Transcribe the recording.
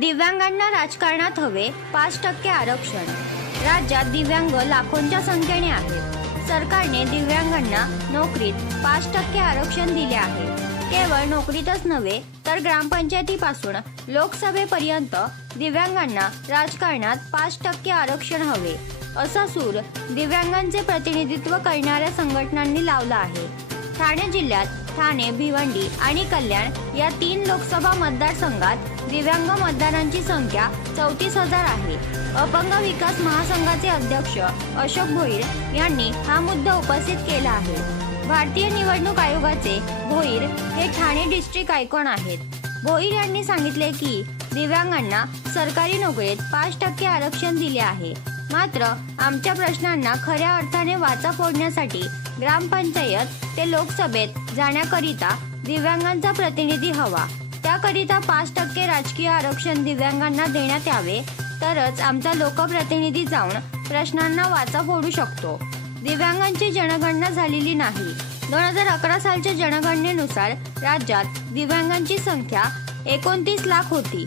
दिव्यांगांना राजकारणात हवे पाच टक्के आरक्षण. राज्यात दिव्यांग लाखोंच्या संख्येने आहेत. सरकारने दिव्यांगांना नोकरीत पाच टक्के आरक्षण दिले आहे. केवळ नोकरीतच नव्हे तर ग्रामपंचायतीपासून लोकसभेपर्यंत दिव्यांगांना राजकारणात पाच टक्के आरक्षण हवे असा सूर दिव्यांगांचे प्रतिनिधित्व करणाऱ्या संघटनांनी लावला आहे. ठाणे जिल्ह्यात ठाणे भिवंडी आणि कल्याण या तीन लोकसभा मतदारसंघात दिव्यांग मतदारांची संख्या चौतीस हजार आहे. अपंग विकास महासंघाचे अध्यक्ष अशोक भोईर यांनी हा मुद्दा उपस्थित केला आहे. भारतीय निवडणूक आयोगाचे भोईर हे ठाणे डिस्ट्रिक्ट आयकॉन आहेत. भोईर यांनी सांगितले की दिव्यांगांना सरकारी नोकरीत पाच टक्के आरक्षण दिले आहे. मात्र आमच्या प्रश्नांना खऱ्या अर्थाने वाचा फोडण्यासाठी ग्रामपंचायत ते लोकसभेत जाण्याकरिता दिव्यांगांचा प्रतिनिधी हवा. त्याकरिता पाच टक्के राजकीय आरक्षण दिव्यांगांना देण्यात यावे तरच आमचा लोकप्रतिनिधी जाऊन प्रश्नांना वाचा फोडू शकतो. दिव्यांगांची जनगणना झालेली नाही. दोन हजार अकरा सालच्या जनगणनेनुसार राज्यात दिव्यांगांची संख्या एकोणतीस लाख होती.